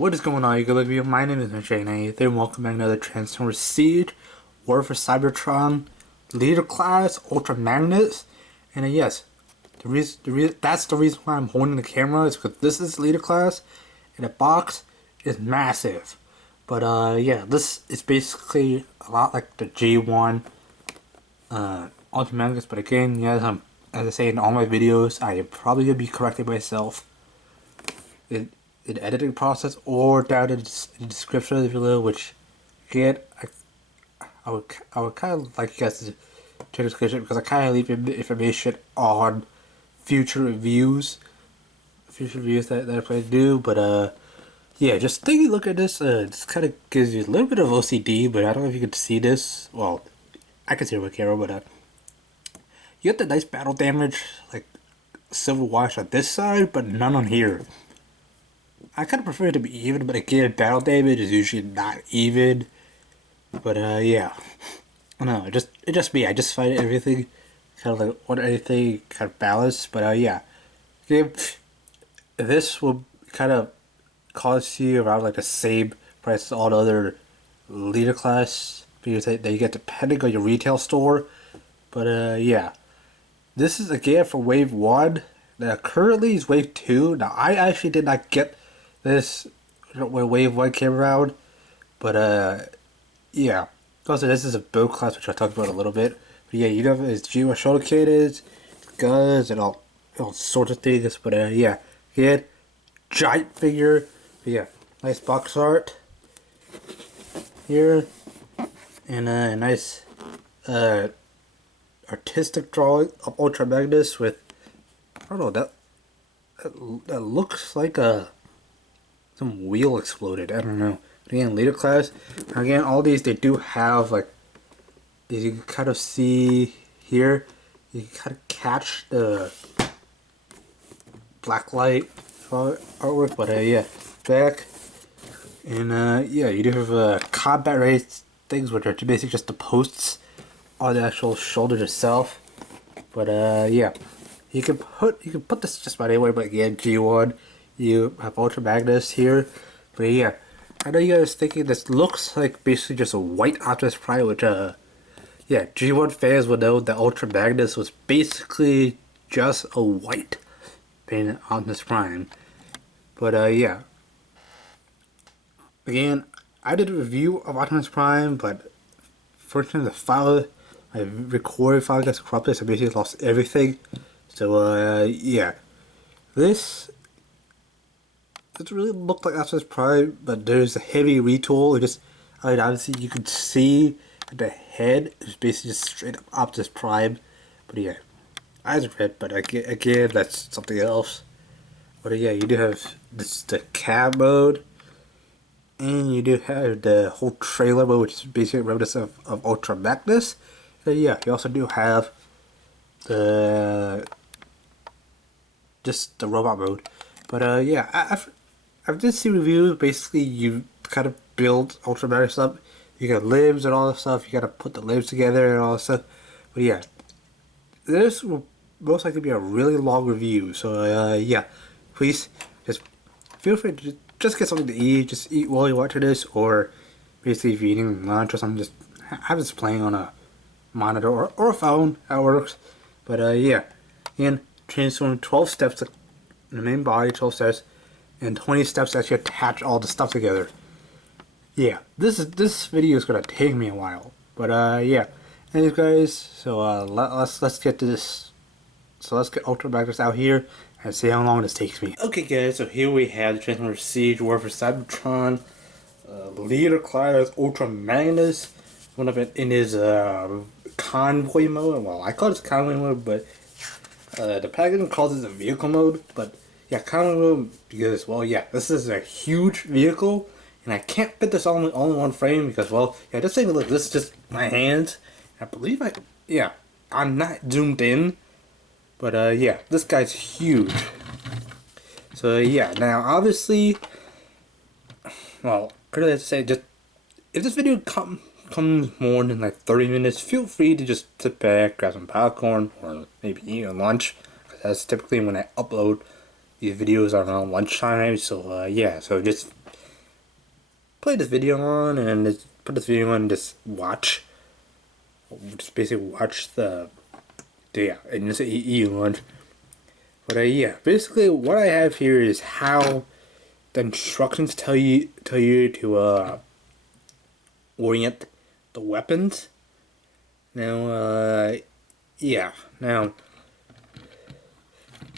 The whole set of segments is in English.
What is going on, you good people? My name is Mitch, and welcome back to another Transformers Siege, War for Cybertron, Leader Class, Ultra Magnus, and yes, that's the reason why I'm holding the camera is because this is Leader Class, and the box is massive. But yeah, this is basically a lot like the G1 Ultra Magnus, but again, yes, as I say in all my videos, I am probably gonna be correcting myself in editing process or down in the description of the video, which again I would kind of like you guys to check the description because I kind of leave information on future reviews that I plan to do. But yeah, just take a look at this. This kind of gives you a little bit of OCD, but I don't know if you can see this. Well, I can see it with camera, but you get the nice battle damage like silver wash on this side, but none on here. I kind of prefer it to be even, but again, battle damage is usually not even. But yeah, I don't know. It just me. I just find everything kind of like want anything kind of balanced. But yeah, this will kind of cost you around like the same price as all the other leader class videos that you get depending on your retail store. But yeah, this is again for Wave 1. Now currently is Wave 2. Now I actually did not get this when Wave 1 came around, but yeah. Also, this is a build class which I talked about a little bit. But yeah, you know, it's G1 shoulder cannons, guns, and all sorts of things. But yeah, again, giant figure. But yeah, nice box art here, and a nice artistic drawing of Ultra Magnus with, I don't know, that looks like some wheel exploded. I don't know. But again, leader class. Again, all these they do have like, as you can kind of see here, you can kind of catch the blacklight artwork. But yeah, back, and yeah, you do have combat ready things, which are basically just the posts on the actual shoulder itself. But yeah, you can put this just about anywhere. But again, G1. You have Ultra Magnus here, but yeah, I know you guys thinking this looks like basically just a white Optimus Prime, which yeah, G1 fans will know that Ultra Magnus was basically just a white painted Optimus Prime. But yeah, again, I did a review of Optimus Prime, but fortunately the file I recorded file gets corrupted, so I basically lost everything. So yeah, this doesn't really look like Optimus Prime, but there's a heavy retool. It just, I mean, obviously you can see the head is basically just straight up Optimus Prime. But yeah, eyes are red, but again, that's something else. But yeah, you do have the cab mode, and you do have the whole trailer mode, which is basically reminiscent of Ultra Magnus. And yeah, you also do have just the robot mode. But yeah, I've did see reviews. Basically, you kind of build Ultra Magnus up. You got limbs and all that stuff. You got to put the limbs together and all that stuff. But yeah, this will most likely be a really long review. So yeah, please just feel free to just get something to eat. Just eat while you're watching this, or basically if you're eating lunch or something, just have this playing on a monitor or a phone. That works. But yeah, again, transform 12 steps in the main body, 12 steps. And 20 steps to actually attach all the stuff together. Yeah, this video is gonna take me a while, but yeah. Anyways, guys, so let's get to this. So let's get Ultra Magnus out here and see how long this takes me. Okay, guys, so here we have the Transformers Siege War for Cybertron, leader class Ultra Magnus. One of it in his convoy mode. Well, I call it convoy mode, but the packaging calls it a vehicle mode, but yeah, convoy mode because, well, yeah, this is a huge vehicle, and I can't fit this all in one frame because, well, yeah, just take a look. This is just my hands. I believe I'm not zoomed in, but yeah, this guy's huge. So yeah, now obviously, well, could I say just if this video comes more than like 30 minutes, feel free to just sit back, grab some popcorn, or maybe eat your lunch. That's typically when I upload these videos are around lunchtime. So yeah, so just play this video on and just put this video on and just watch. Just basically watch yeah, and just eat lunch. But yeah, basically what I have here is how the instructions tell you to orient the weapons. Now, yeah, now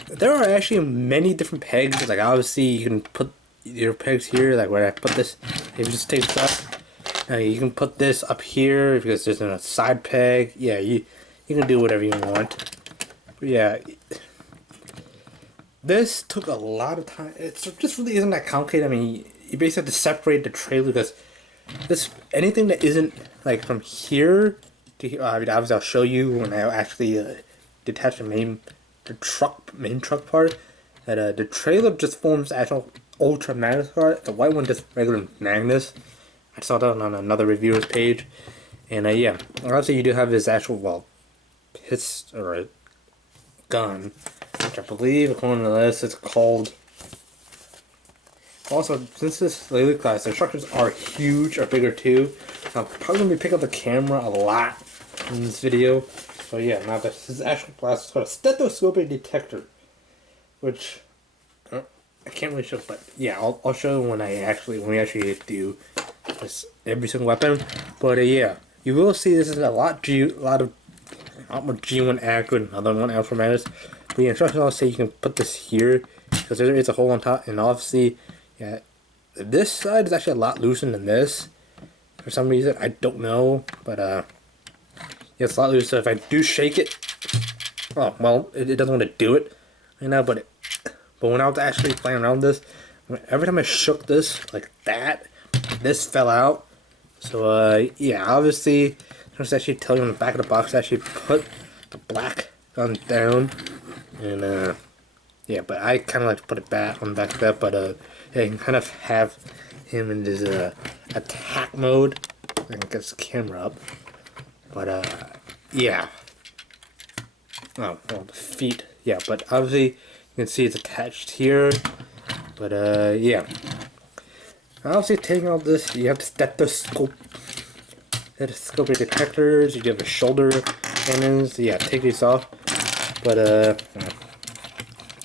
there are actually many different pegs. Like obviously you can put your pegs here, like where I put this. If you just take this up, you can put this up here because there's a side peg. Yeah, you can do whatever you want. But yeah, this took a lot of time. It just really isn't that complicated. I mean, you basically have to separate the trailer because anything that isn't like from here to here. I mean, obviously I'll show you when I actually detach the main truck part. That the trailer just forms the actual Ultra Magnus part. The white one just regular Magnus. I saw that on another reviewer's page. And yeah, obviously you do have this actual pistol or gun, which I believe according to this it's called. Also, since this laser class, the instructions are huge or bigger too. I'm probably gonna be picking up the camera a lot in this video. So yeah, now this is actual class. It's called a stethoscopic detector, which I can't really show, but yeah, I'll show when we actually do this every single weapon. But yeah, you will see this is a lot more G1 accurate than other one Ultra Magnus. But the instructions also say you can put this here because there is a hole on top, and obviously, yeah, this side is actually a lot looser than this for some reason. I don't know, but yeah, it's a lot looser. If I do shake it, oh well, it doesn't want to do it right now. But when I was actually playing around with this, every time I shook this like that, this fell out. So yeah, obviously, it's actually tell you on the back of the box to actually put the black gun down, and yeah, but I kind of like to put it back on the back of that. But yeah, you can kind of have him in his attack mode. I can get his camera up, but yeah. Oh well, the feet. Yeah, but obviously you can see it's attached here. But yeah. Obviously, taking all this, you have the stethoscopic detectors. You have the shoulder cannons. Yeah, take these off. But I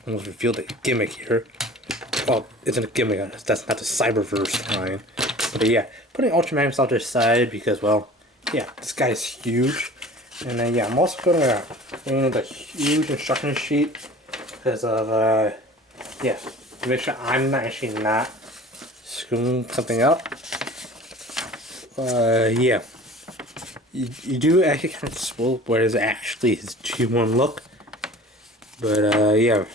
almost revealed the gimmick here. Well, it's a gimmick. That's not the Cyberverse line. But yeah, putting Ultra Magnus off to the side because, well, yeah, this guy is huge. And then yeah, I'm also gonna bring the huge instruction sheet because of yeah, to make sure I'm not screwing something up. Yeah, you do actually kind of spoil what is actually his G1 look. But yeah, you have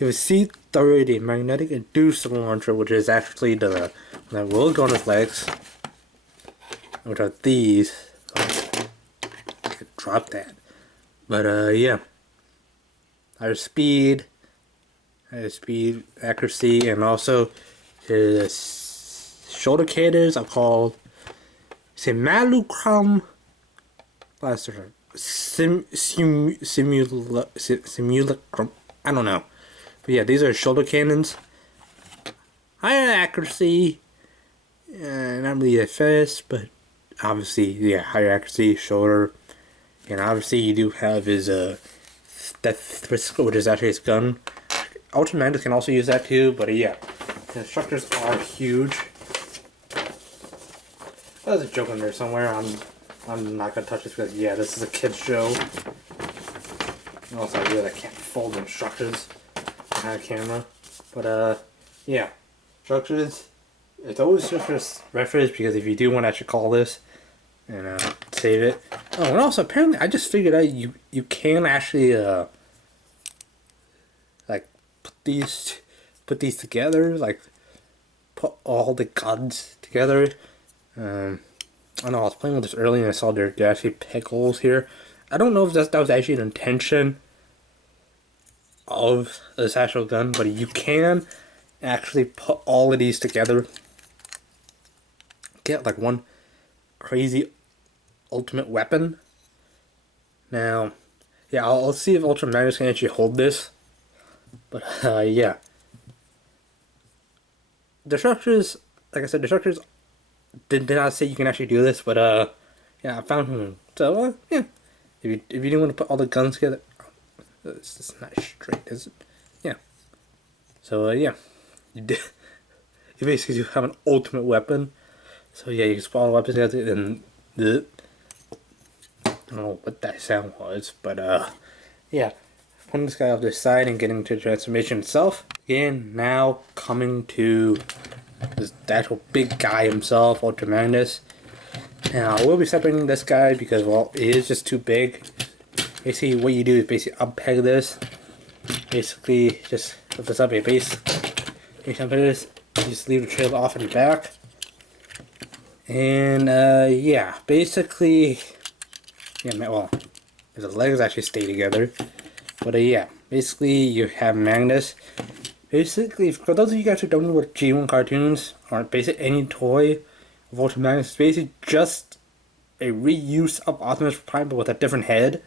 a C30 magnetic inducer launcher, which is actually that will go on his legs, which are these. I could drop that. But yeah, higher speed, accuracy, and also his shoulder cannons are called simulacrum. Simulacrum. I don't know. But yeah, these are shoulder cannons. Higher accuracy. Not really that fast, but obviously, yeah, higher accuracy, shoulder. And obviously, you do have his death risk, which is actually his gun. Ultra Magnus can also use that too, but yeah, the instructors are huge. There's a joke in there somewhere. I'm not gonna touch this because yeah, this is a kid's show. And also, I really can't fold the instructions on camera. But yeah, instructions. It's always just for reference because if you do want to actually call this and save it. Oh, and also apparently I just figured out you can actually like put these together, like put all the guns together. I don't know, I was playing with this earlier and I saw there actually peg holes here. I don't know if that was actually an intention of this actual gun, but you can actually put all of these together. Get like one crazy ultimate weapon. Now, yeah, I'll see if Ultra Magnus can actually hold this. But yeah, the structures like I said, the instructors did not say you can actually do this, but yeah, I found him. So yeah, if you didn't want to put all the guns together, it's not straight, is it? Yeah. So yeah, you did. You basically do have an ultimate weapon. So yeah, you can spawn weapons together, and I don't know what that sound was, but yeah, putting this guy off the side and getting to the transformation itself. Again, now coming to the actual big guy himself, Ultra Magnus. Now I will be separating this guy because, well, it is just too big. Basically, what you do is basically unpeg this. Basically, just lift this up a base. Unpeg this. You just leave the trailer off in the back. And yeah, basically, yeah, well, the legs actually stay together. But yeah, basically you have Magnus. Basically, for those of you guys who don't know what G1 cartoons or basically any toy of Ultra Magnus, it's basically just a reuse of Optimus Prime but with a different head.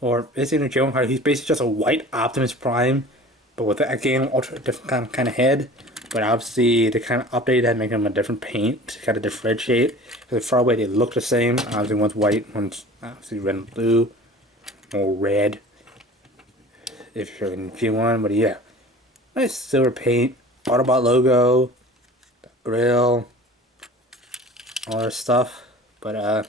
Or basically in the G1 cartoon, he's basically just a white Optimus Prime but with again ultra different kind of head. But obviously they kind of updated that, making them a different paint to kind of differentiate. Because far away they look the same. Obviously one's white, one's obviously red and blue, or red if you're in G1. But yeah, nice silver paint, Autobot logo, the grill, all that stuff. But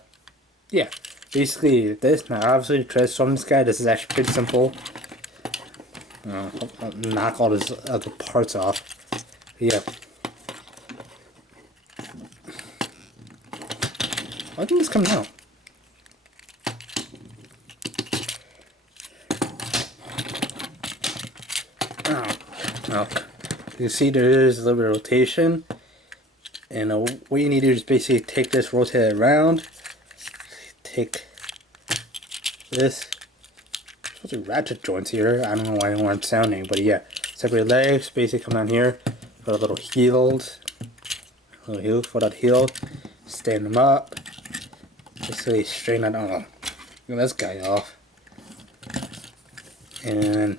yeah, basically this. Now obviously to transform this guy, this is actually pretty simple. I'll knock all his other parts off. Yeah. Why didn't this come out? Oh. You can see there is a little bit of rotation. And what you need to do is basically take this, rotate it around. Take this. Supposed to be ratchet joints here. I don't know why they weren't sounding, but yeah. Separate legs, basically come down here. Put a little heels. Little heel for that heel. Stand them up. Basically straighten that on. Get this guy off. And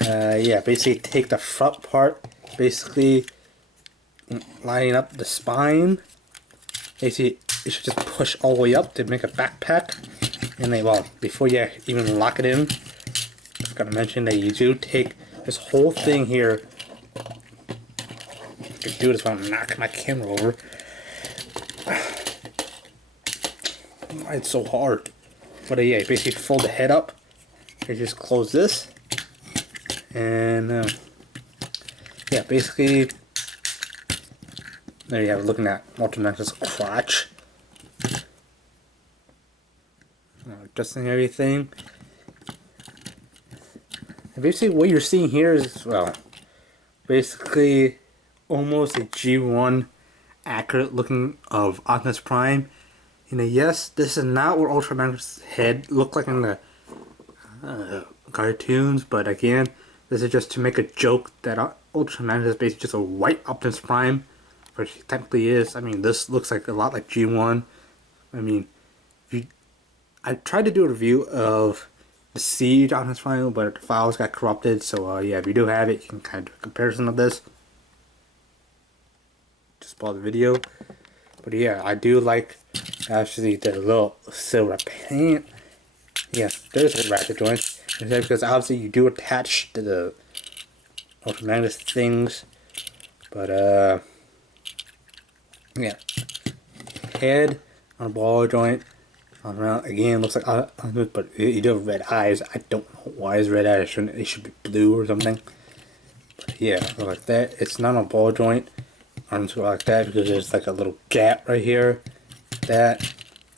yeah, basically take the front part, basically lining up the spine. Basically, you should just push all the way up to make a backpack. And then, well, before you even lock it in, I forgot to mention that you do take this whole thing here. I can do this while I'm knocking my camera over. Why it's so hard? But yeah, you basically fold the head up. You just close this. And yeah, basically, there you have it, looking at Ultra Magnus' crotch. Adjusting everything. And basically what you're seeing here is, well, basically almost a G1 accurate looking of Optimus Prime. You know, yes, this is not what Ultra Magnus' head looked like in the cartoons, but again, this is just to make a joke that Ultra Magnus is basically just a white Optimus Prime, which he technically is. I mean, this looks like a lot like G1. I mean, I tried to do a review of the Siege Optimus Prime, but the files got corrupted. So yeah, if you do have it, you can kind of do a comparison of this. Just pause the video. But yeah, I do like actually the little silver paint. Yes, there's a ratchet joint. Because obviously you do attach to the Ultra Magnus things. But yeah, head on a ball joint. Again, looks like but you do have red eyes. I don't know why it's red eyes. It should be blue or something. But yeah, like that. It's not a ball joint. Arms go like that because there's like a little gap right here. That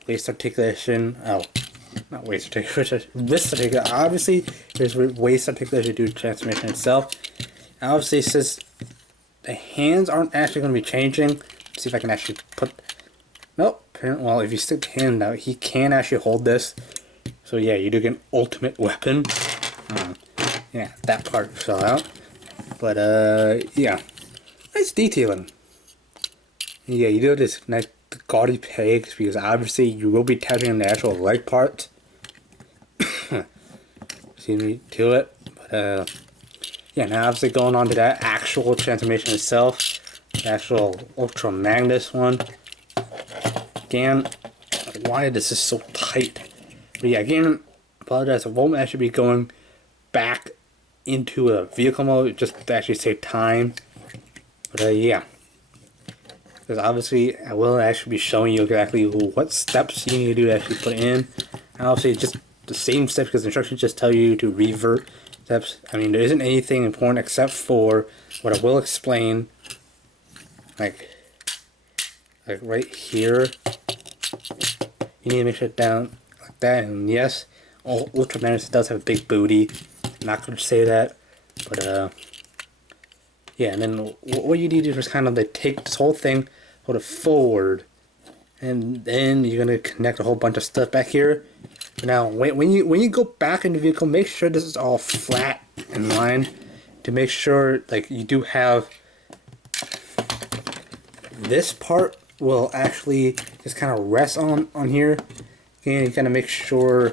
waist articulation. Oh, not waist articulation. Wrist articulation. Obviously, there's waist articulation due to transformation itself. Obviously, since the hands aren't actually going to be changing. Let's see if I can actually put. Nope. Well, if you stick the hand out, he can actually hold this. So yeah, you do get an ultimate weapon. Yeah, that part fell out. But yeah, nice detailing. Yeah, you do have this nice gaudy pegs because obviously you will be touching the actual leg part. See me to it. But yeah, now obviously going on to that actual transformation itself. the actual Ultra Magnus one. Again, why this is so tight? But yeah, again, apologize. I won't actually be going back into a vehicle mode just to actually save time. But yeah, because obviously I will actually be showing you exactly what steps you need to do to actually put it in. And obviously just the same steps because the instructions just tell you to revert steps. I mean, there isn't anything important except for what I will explain, like right here. You need to make sure it down like that. And yes, Ultra Magnus does have a big booty. I'm not going to say that, but yeah. And then what you need to do is kind of like take this whole thing, hold it forward, and then you're gonna connect a whole bunch of stuff back here. Now, when you go back in the vehicle, make sure this is all flat in line to make sure like you do have this part will actually just kind of rest on here. And you gotta make sure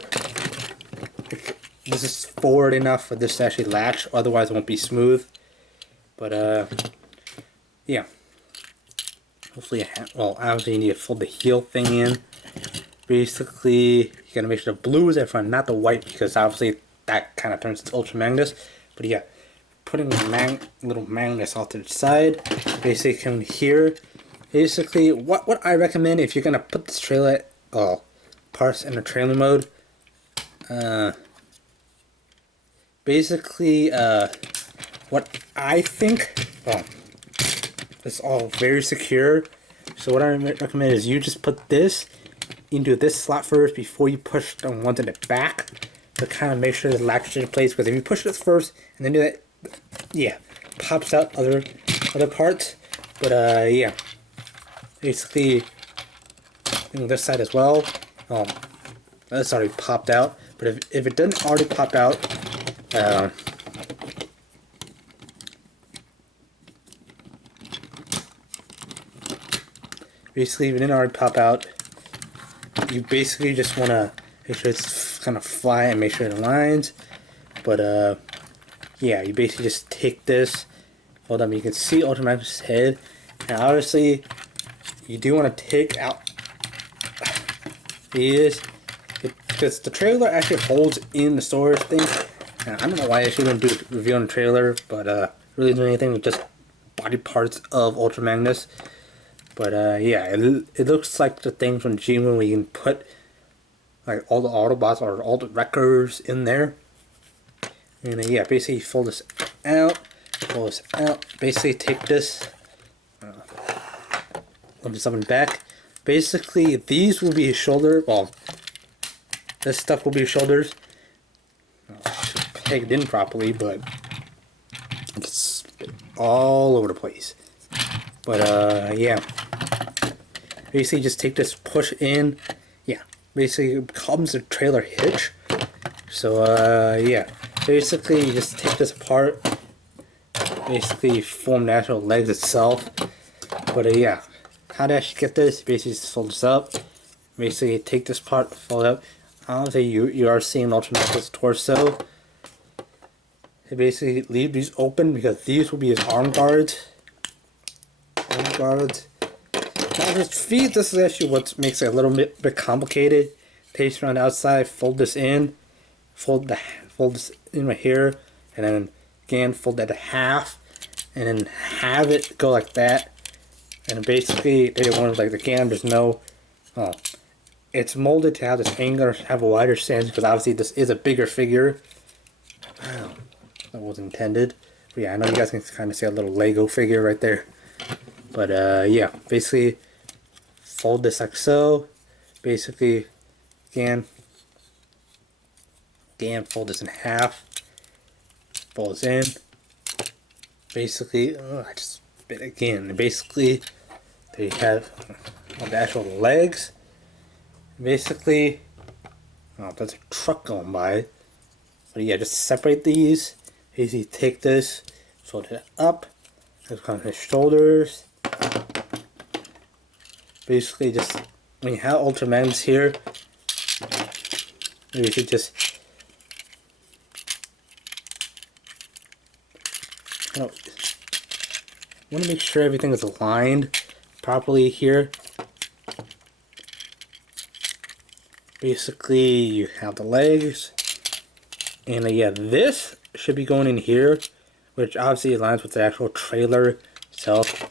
this is forward enough for this to actually latch, otherwise it won't be smooth. But yeah. Hopefully, well, obviously you need to fold the heel thing in. Basically, you gotta make sure the blue is at front, not the white, because obviously that kind of turns into Ultra Magnus. But yeah, putting the little Magnus off to the side. Basically, come here. Basically, what I recommend if you're gonna put this trailer, parts in the trailer mode. Basically, what I think, it's all very secure. So what I recommend is you just put this into this slot first before you push the ones in the back to kind of make sure the latch is in place. Because if you push this first and then do that, yeah, pops out other parts. But yeah, basically, this side as well. That's already popped out. But if it doesn't already pop out, basically, if it didn't already pop out, you basically just want to make sure it's kind of fly and make sure it aligns. But yeah, you basically just take this. Hold on, you can see Ultra Magnus' head, and obviously you do want to take out these because the trailer actually holds in the storage thing. And I don't know why I shouldn't do a review on the trailer, but really doing anything with just body parts of Ultra Magnus. But yeah, it looks like the thing from G1 where you can put like all the Autobots or all the Wreckers in there. And yeah, basically fold this out, basically take this, put this up and back. Basically, these will be his shoulder. Well, this stuff will be his shoulders. Pegged in properly, but it's all over the place. But yeah, basically just take this, push in. Yeah, basically it becomes a trailer hitch. So yeah, basically you just take this apart, basically form the actual legs itself. But yeah, how to actually get this? Basically just fold this up. Basically take this part, fold it up. Obviously you are seeing Ultra Magnus' torso. You basically leave these open because these will be his arm guards. Now his feet, this is actually what makes it a little bit complicated. Paste around the outside, fold this in, fold this in right here, and then again fold that to half, and then have it go like that. And basically they want like again, there's no, it's molded to have this angle, have a wider stance because obviously this is a bigger figure. Wow, that wasn't intended. But yeah, I know you guys can kind of see a little Lego figure right there. But yeah, basically fold this like so. Basically, again fold this in half. Fold this in. Basically, I just bit again. Basically, they have the actual legs. Basically, there's a truck going by. But yeah, just separate these. Basically, take this, fold it up. This comes his shoulders. Basically, just when you have Ultra Magnus here, you should just want to make sure everything is aligned properly here. Basically, you have the legs, and yeah, this should be going in here, which obviously aligns with the actual trailer itself.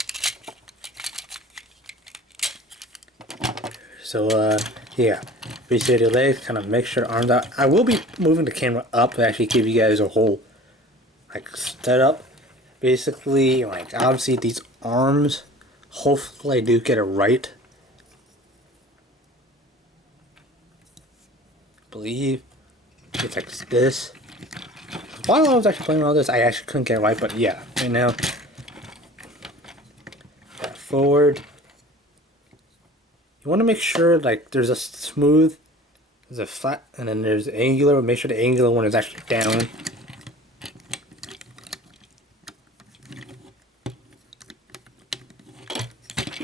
So yeah, basically the legs, kind of make sure the arms out. I will be moving the camera up to actually give you guys a whole like setup. Basically, like obviously these arms, hopefully I do get it right. I believe it's like this. While I was actually playing all this, I actually couldn't get it right, but yeah, right now, forward. You want to make sure like there's a smooth, there's a flat, and then there's angular. Make sure the angular one is actually down.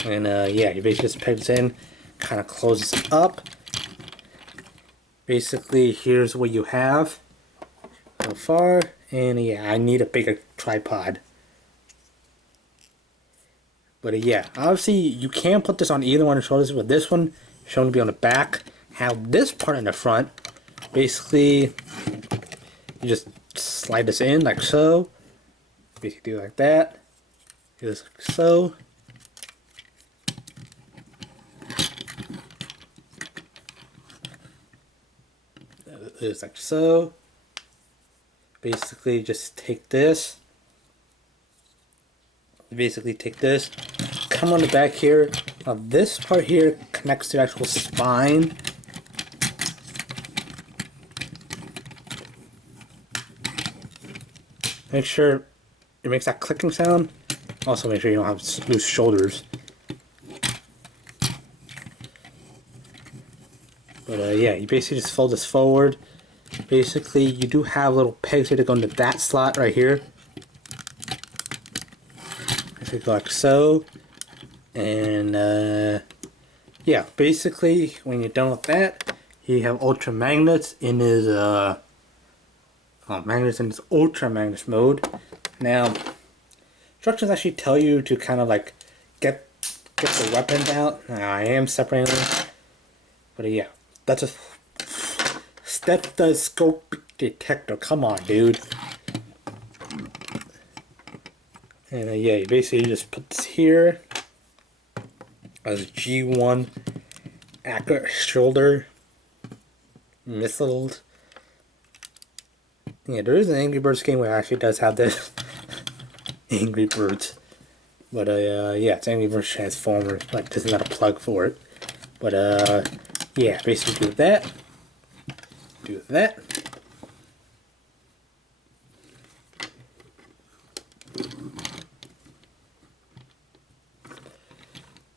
And yeah, you basically just peg this in, kind of closes it up. Basically, here's what you have so far. And yeah, I need a bigger tripod. But yeah, obviously you can put this on either one of the shoulders, but this one shown to be on the back. Have this part in the front. Basically, you just slide this in like so. Basically do like that. Just like so. Just like so. Basically just take this. Basically take this, come on the back here. Now this part here connects to the actual spine. Make sure it makes that clicking sound. Also make sure you don't have loose shoulders. But yeah, you basically just fold this forward. Basically you do have little pegs here to go into that slot right here. Go like so, and yeah, basically when you're done with that, you have Ultra Magnus in his Magnus in his Ultra Magnus mode. Now, instructions actually tell you to kind of like get the weapons out. Now, I am separating them, but yeah, that's a stethoscope detector. Come on, dude. And yeah, you basically just put this here as G1 accurate shoulder missiles. Yeah, there is an Angry Birds game where it actually does have this Angry Birds, but yeah, it's Angry Birds Transformers. Like this is not a plug for it, but yeah, basically do that. Do that.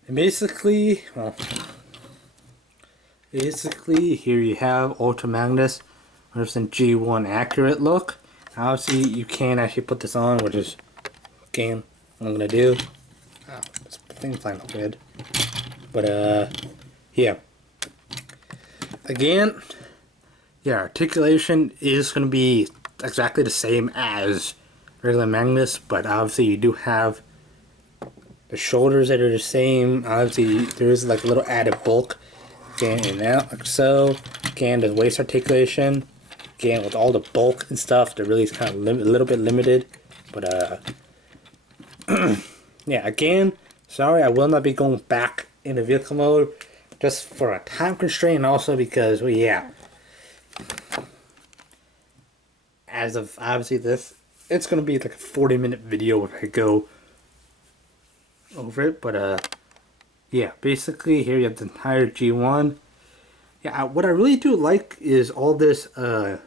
And basically, well, here you have Ultra Magnus 100% G1 accurate look. Obviously, you can actually put this on, which is, again, what I'm gonna do. Oh, this thing's flying up good. But, yeah. Again, yeah, articulation is gonna be exactly the same as regular Magnus, but obviously you do have the shoulders that are the same. Obviously, there is like a little added bulk. Again, and out like so. Again, the waist articulation. Again, with all the bulk and stuff, they're really kind of a little bit limited. But yeah. Again, sorry, I will not be going back into vehicle mode, just for a time constraint, and also because, well, yeah. As of obviously this, it's gonna be like a 40-minute video if I go over it, but yeah, basically here you have the entire G1. Yeah, what I really do like is all this battle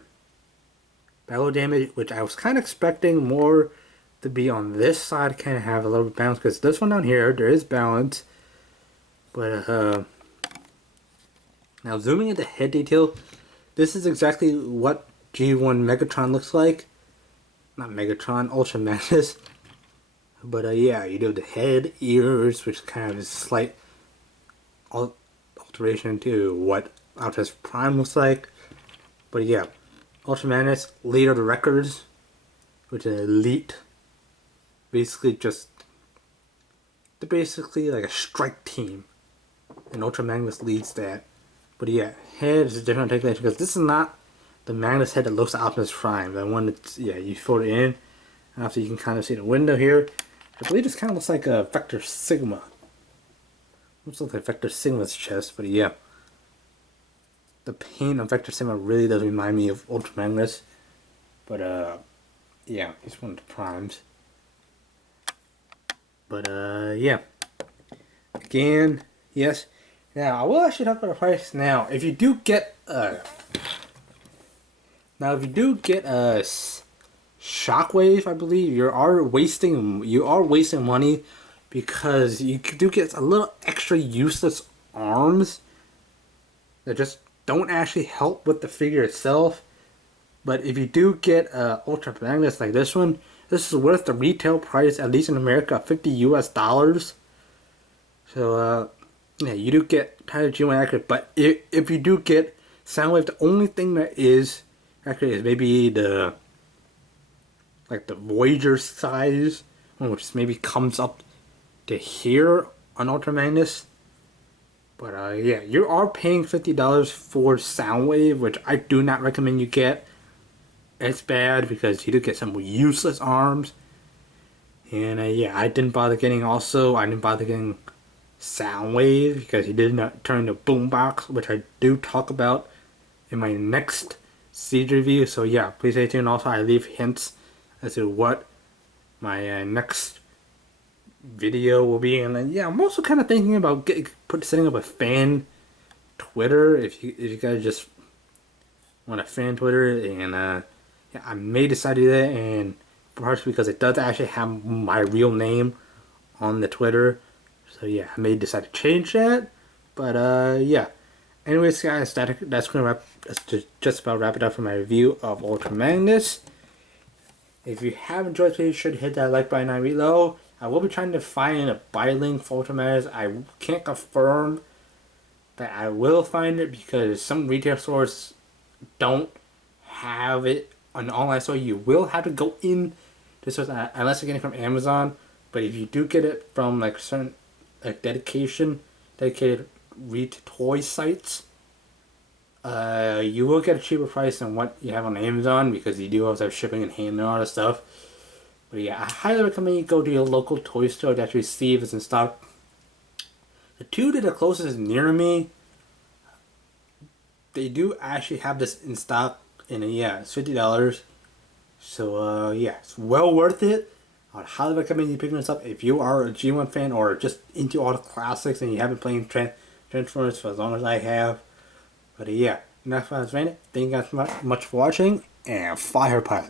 damage, which I was kind of expecting more to be on this side, kind of have a little bit of balance, because this one down here, there is balance, but now zooming into head detail, this is exactly what G1 Megatron looks like. Not Megatron, Ultra Magnus. But yeah, you do the head, ears, which kind of is a slight alteration to what Optimus Prime looks like. But yeah, Ultra Magnus, leader of the records, which is elite. Basically just they're basically like a strike team, and Ultra Magnus leads that. But yeah, head is a different articulation because this is not the Magnus head that looks like Optimus Prime. The one that's, yeah, you fold it in. After you can kind of see the window here. I believe this kind of looks like a Vector Sigma. Looks like Vector Sigma's chest, but yeah. The paint on Vector Sigma really does remind me of Ultra Magnus. But yeah, he's one of the primes. But yeah. Again, yes. Now I will actually talk about the price now. If you do get Shockwave, I believe you are wasting money because you do get a little extra useless arms that just don't actually help with the figure itself. But if you do get Ultra Magnus like this one, this is worth the retail price, at least in America, $50 US. So yeah, you do get kind of G1 accurate, but if you do get Soundwave, the only thing that is accurate is maybe the Voyager size, which maybe comes up to here on Ultra Magnus. But yeah, you are paying $50 for Soundwave, which I do not recommend you get. It's bad because you do get some useless arms. And yeah, I didn't bother getting Soundwave because he did not turn the boombox, which I do talk about in my next Siege review. So yeah, please stay tuned. Also, I leave hints as to what my next video will be. And then yeah, I'm also kind of thinking about setting up a fan Twitter if you guys just want a fan Twitter. And yeah, I may decide to do that, and perhaps because it does actually have my real name on the Twitter. So yeah, I may decide to change that. But yeah. Anyways, guys, that's just about wrap it up for my review of Ultra Magnus. If you have enjoyed, please should hit that like button down below. I will be trying to find a buy link for Ultra Magnus. I can't confirm that I will find it because some retail stores don't have it on the online store. You will have to go in to stores unless you're getting it from Amazon. But if you do get it from like certain dedicated toy sites, you will get a cheaper price than what you have on Amazon because you do also have shipping and handling and all that stuff. But yeah, I highly recommend you go to your local toy store to actually see if it's in stock. The two that are closest near me, they do actually have this in stock, and yeah, it's $50. So yeah, it's well worth it. I'd highly recommend you picking this up if you are a G1 fan or just into all the classics and you haven't played Transformers for as long as I have. But yeah, enough of that. Thank you guys much for watching, and fire pilot.